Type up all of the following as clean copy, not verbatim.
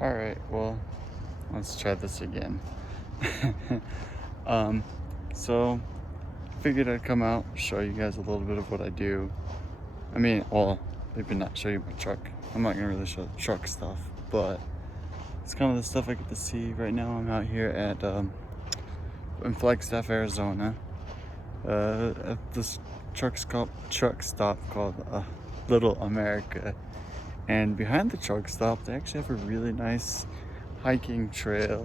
Alright, well, let's try this again. um, so, figured I'd come out, show you guys a little bit of what I do. I mean, well, maybe not show you my truck. I'm not gonna really show the truck stuff, but it's kind of the stuff I get to see right now. I'm out here in Flagstaff, Arizona, at this truck stop called Little America. And behind the truck stop, they actually have a really nice walking trail.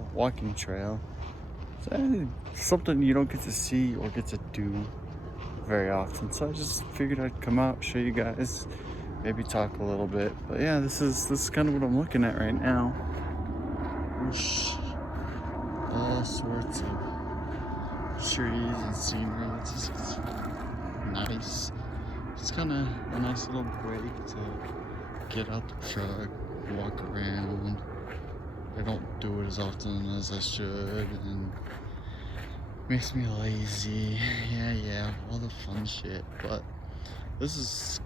So, something you don't get to see or get to do very often. So I just figured I'd come out, show you guys, maybe talk a little bit. But yeah, this is kind of what I'm looking at right now. There's all sorts of trees and scenery. It's just nice. It's kind of a nice little break to get out the truck, walk around. I don't do it as often as I should, and makes me lazy. Yeah, all the fun shit. But this is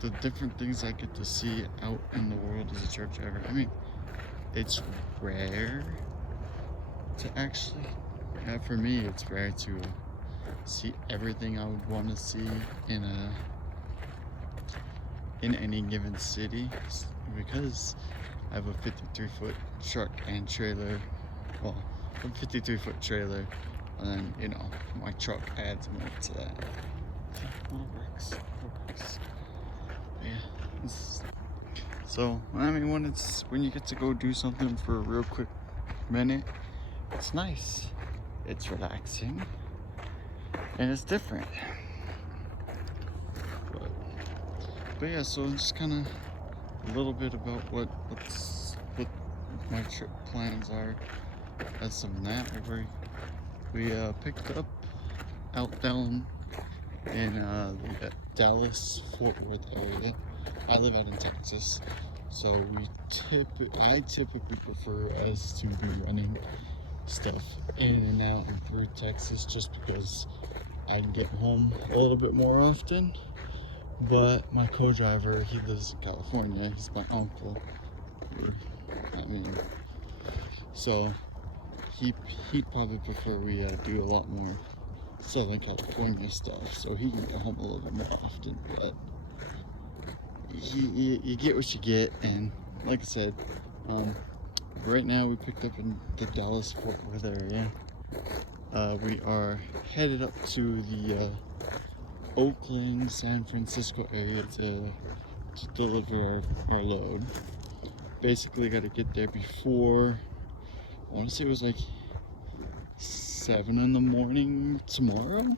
the different things I get to see out in the world as a truck driver. I mean, it's rare to actually, for me, it's rare to see everything I would want to see in any given city, because I have a 53-foot truck and trailer. Well, a 53-foot trailer, and then, you know, my truck adds more to that. Little bricks. Yeah. So, I mean, when you get to go do something for a real quick minute, it's nice. It's relaxing. And it's different. But yeah, so just kind of a little bit about what my trip plans are. As of that, we picked up out down in the Dallas Fort Worth area. I live out in Texas, so I typically prefer us to be running stuff in and out and through Texas, just because I can get home a little bit more often. But my co-driver, he lives in California. He's my uncle. So he'd probably prefer we do a lot more Southern California stuff, so he can get home a little bit more often. But you get what you get, and like I said, right now we picked up in the Dallas Fort Worth area. We are headed up to the Oakland, San Francisco area to deliver our load. Basically, got to get there before, I want to say it was like 7 in the morning tomorrow.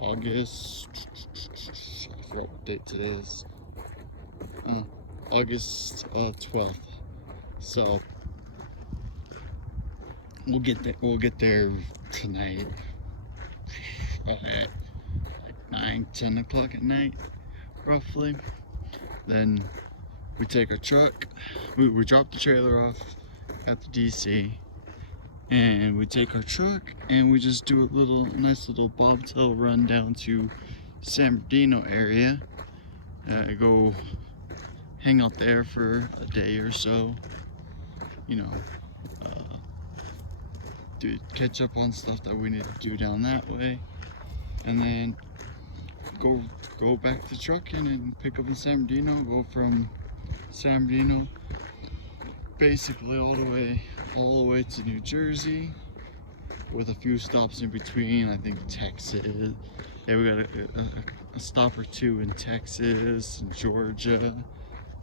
August, I forgot what date today is. August 12th. So we'll get there tonight. At like 9-10 o'clock at night, roughly. Then we take our truck. We drop the trailer off at the DC, and we take our truck and we just do a nice little bobtail run down to San Bernardino area. Go hang out there for a day or so. You know, catch up on stuff that we need to do down that way, and then go back to trucking and pick up in San Bernardino. Go from San Bernardino basically all the way to New Jersey, with a few stops in between. I think Texas. Yeah, we got a stop or two in Texas and Georgia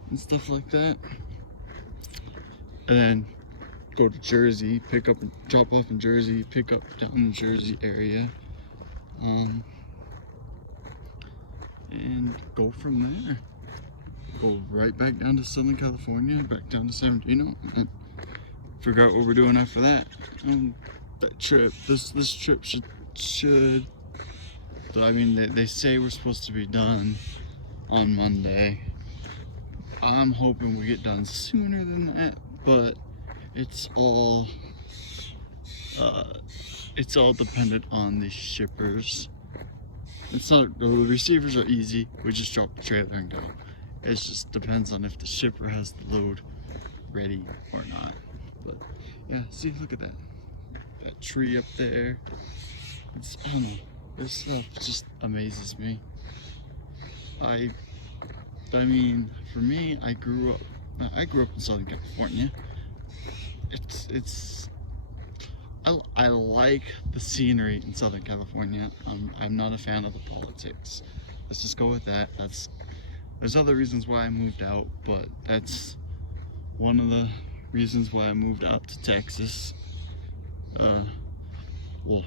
and stuff like that. And then go to Jersey, drop off in Jersey, pick up down in the Jersey area, and go from there. Go right back down to Southern California, back down to San Bernardino, and figure out what we're doing after that. That trip, this trip should. I mean, they say we're supposed to be done on Monday. I'm hoping we get done sooner than that, but it's all dependent on the shippers. The receivers are easy. We just drop the trailer and go. It just depends on if the shipper has the load ready or not. But yeah, see, look at that tree up there. I don't know, this stuff just amazes me. I mean, for me, I grew up in Southern California. It's I like the scenery in Southern California. I'm not a fan of the politics. Let's just go with that. There's other reasons why I moved out, but that's one of the reasons why I moved out to Texas. Well,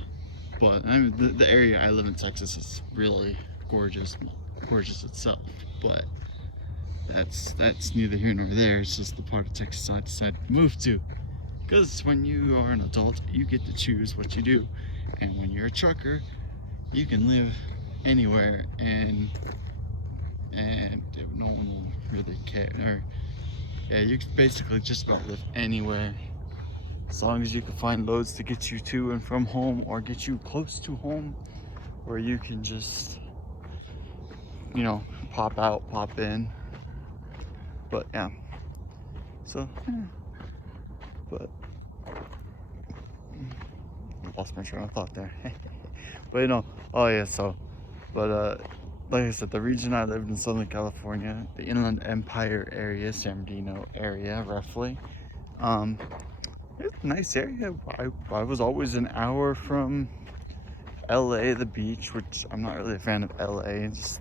but I mean, the area I live in, Texas, is really gorgeous itself. But that's neither here nor there. It's just the part of Texas I decided to move to. Because when you are an adult, you get to choose what you do. And when you're a trucker, you can live anywhere and no one will really care. Or, yeah, you can basically just about live anywhere. As long as you can find loads to get you to and from home, or get you close to home, where you can just, you know, pop out, pop in. But yeah, so yeah. But I lost my train of thought there. But you know, oh yeah, so but like I said, the region I lived in, Southern California, the Inland Empire area, San Bernardino area roughly, it's a nice area. I was always an hour from LA, the beach, which I'm not really a fan of LA. Just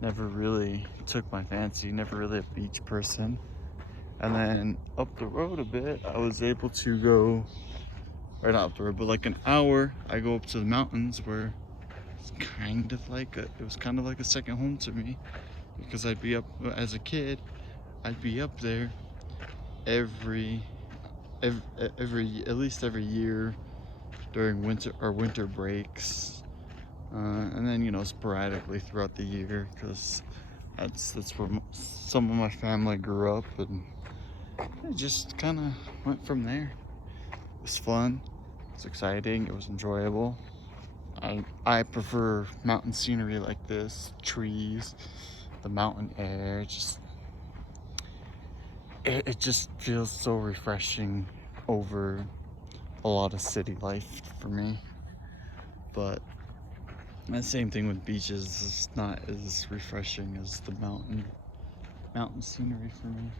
never really took my fancy, never really a beach person. And then up the road a bit, I was able to go, or not up the road, but like an hour, I go up to the mountains, where it's kind of like it was kind of like a second home to me, because I'd be up, as a kid, I'd be up there every at least every year during winter breaks, and then, you know, sporadically throughout the year, because that's where some of my family grew up, and it just kind of went from there. It was fun, it was exciting, it was enjoyable. I prefer mountain scenery like this, trees, the mountain air. It just feels so refreshing over a lot of city life for me. But the same thing with beaches, it's not as refreshing as the mountain scenery for me.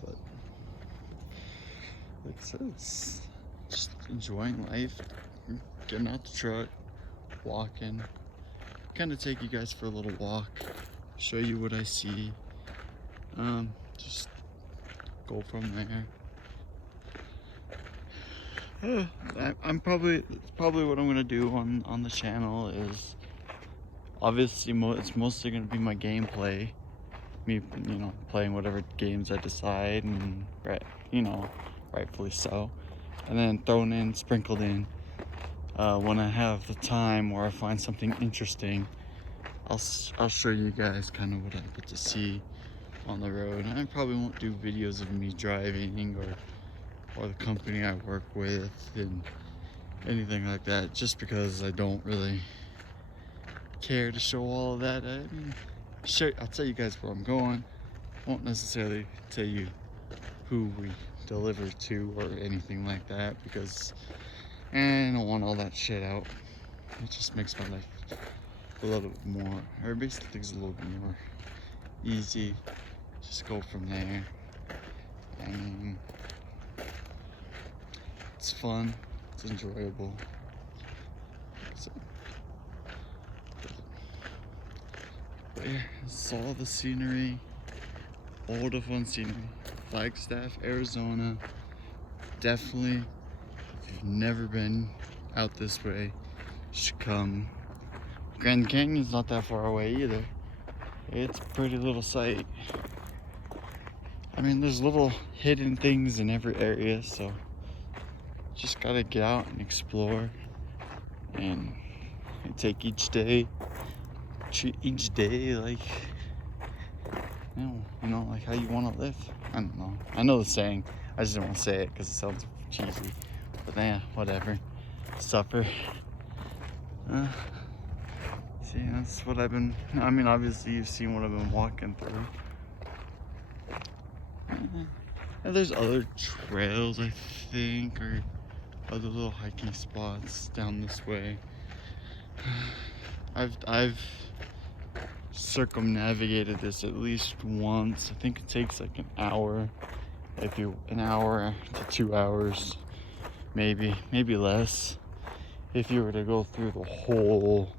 But it's just enjoying life, getting out the truck, walking, kind of take you guys for a little walk, show you what I see, just go from there. I'm probably what I'm gonna do on the channel is, obviously it's mostly gonna be my gameplay, me, you know, playing whatever games I decide, and you know, rightfully so, and then sprinkled in, when I have the time or I find something interesting, I'll show you guys kind of what I get to see on the road. I probably won't do videos of me driving or the company I work with and anything like that, just because I don't really care to show all of that. I mean, sure, I'll tell you guys where I'm going. Won't necessarily tell you who we deliver to or anything like that, because I don't want all that shit out. It just makes my life a little bit more, or it makes things a little bit more easy. Just go from there. And it's fun, it's enjoyable. So, but yeah, it's all the scenery, all the fun scenery. Flagstaff, Arizona. Definitely, if you've never been out this way, you should come. Grand Canyon's not that far away either. It's a pretty little site. I mean, there's little hidden things in every area, so just gotta get out and explore, and take each day, treat each day like, you know, like how you want to live. I don't know. I know the saying. I just don't want to say it because it sounds cheesy. But yeah, whatever. Suffer. See, that's what I've been, I mean, obviously you've seen what I've been walking through. And there's other trails, I think, or other little hiking spots down this way. I've circumnavigated this at least once. I think it takes like an hour, an hour to 2 hours, maybe less, if you were to go through the whole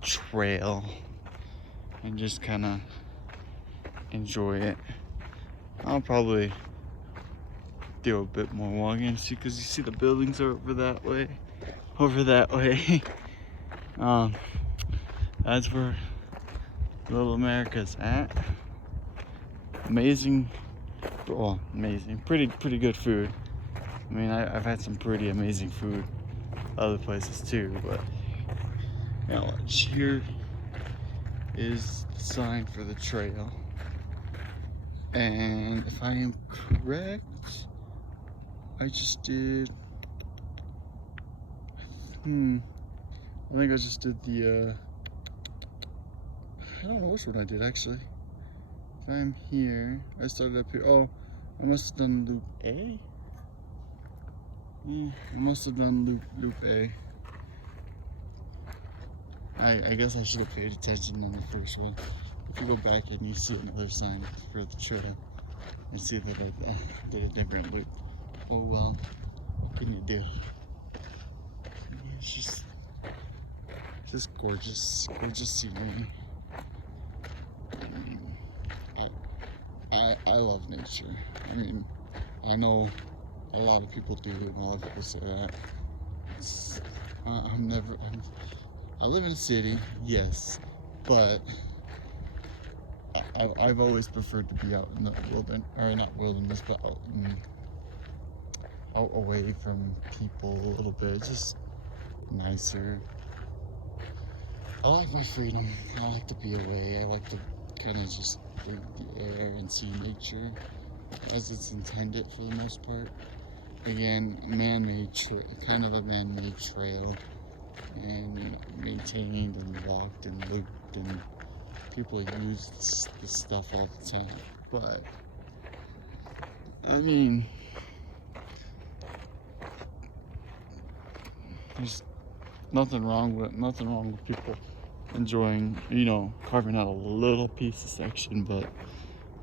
trail and just kind of enjoy it. I'll probably do a bit more walking, because you see the buildings are over that way. That's where Little America's at. Amazing, well, amazing, pretty good food. I mean, I've had some pretty amazing food other places too, but now here is the sign for the trail. And if I am correct, I just did, I think I just did the, I don't know which one I did actually. If I'm here, I started up here. Oh, I must have done loop A? I must have done loop A. I guess I should have paid attention on the first one. If you go back and you see another sign for the trail, and see that I did a different loop. Oh well, what can you do? It's just gorgeous scenery. I love nature. I mean, I know a lot of people do, and a lot of people say that. I live in a city, yes, but I've always preferred to be out in the wilderness, or not wilderness, but out away from people a little bit, just nicer. I like my freedom. I like to be away. I like to kind of just breathe the air and see nature as it's intended for the most part. Again, kind of a man-made trail, and maintained and walked and looped, and people use this stuff all the time. But I mean, there's nothing wrong with people enjoying, carving out a little piece of section, but for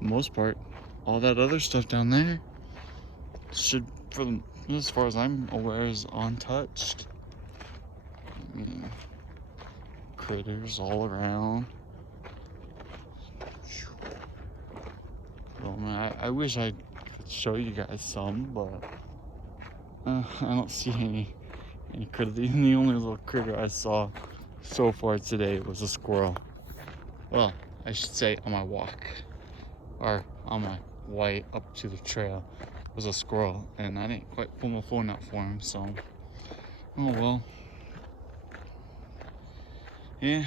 the most part, all that other stuff down there should, as far as I'm aware, is untouched. I mean, critters all around. So, man, I wish I could show you guys some, but I don't see any critter. The only little critter I saw so far today was a squirrel. Well, I should say on my walk, or on my way up to the trail, was a squirrel, and I didn't quite pull my phone out for him, so oh well. Yeah,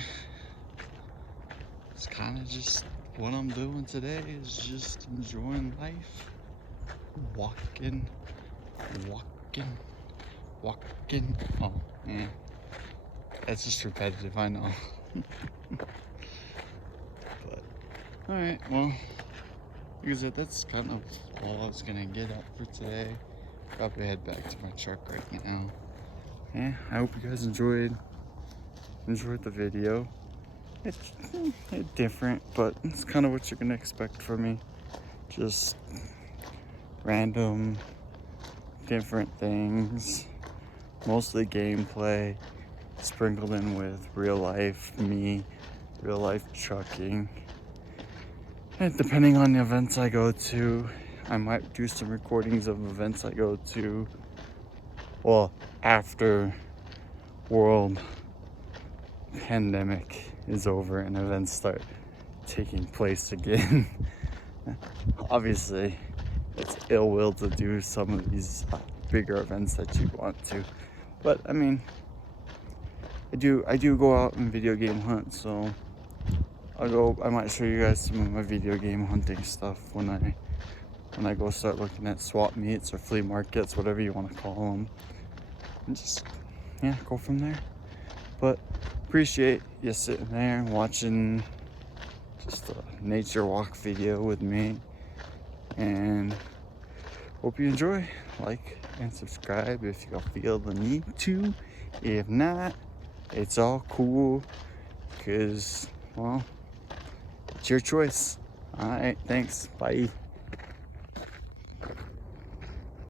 it's kind of just what I'm doing today, is just enjoying life, walking. Oh man, that's just repetitive, I know. But all right, well, like I said, that's kind of all I was gonna get up for today. Probably head back to my truck right now. Yeah, I hope you guys enjoyed the video. It's different, but it's kind of what you're gonna expect from me. Just random, different things, mostly gameplay, sprinkled in with real life trucking. And depending on the events I go to, I might do some recordings of events I go to, well, after world pandemic is over and events start taking place again. Obviously, it's ill will to do some of these bigger events that you want to, but I mean, I do go out and video game hunt, so I might show you guys some of my video game hunting stuff when I go start looking at swap meets or flea markets, whatever you want to call them, and just, yeah, go from there. But appreciate you sitting there and watching just a nature walk video with me, and hope you enjoy. Like and subscribe if you feel the need to. If not, it's all cool, because, well, it's your choice. All right, thanks. Bye.